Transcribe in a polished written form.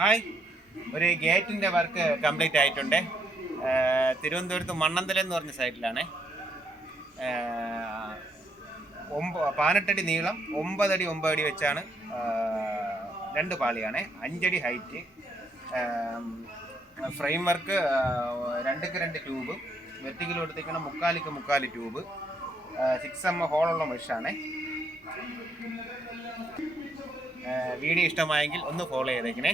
Hi, ഒരു ഗേറ്റിൻ്റെ work complete ആയിട്ടുണ്ട്. തിരുവനന്തപുരത്ത് മണ്ണന്തല എന്ന് പറഞ്ഞ സൈറ്റിലാണ്. 18 അടി നീളം, 9 അടി 9 അടി വെച്ചാണ് 2 പാളിയാണ്, 5 അടി height. Frame work 2x2 tube, vertical കൊടുത്തേക്കണം 3x3 ട്യൂബ്, 6mm ഹോളുള്ള മെഷാണ്. വീഡിയോ ഇഷ്ടമായെങ്കിൽ ഒന്ന് ഫോളോ ചെയ്തേക്കണേ.